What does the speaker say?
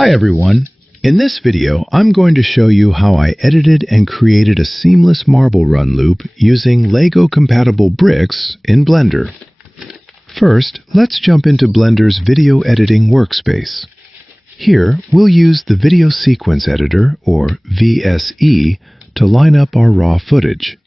Hi everyone! In this video, I'm going to show you how I edited and created a seamless marble run loop using Lego-compatible bricks in Blender. First, let's jump into Blender's video editing workspace. Here, we'll use the Video Sequence Editor, or VSE, to line up our raw footage.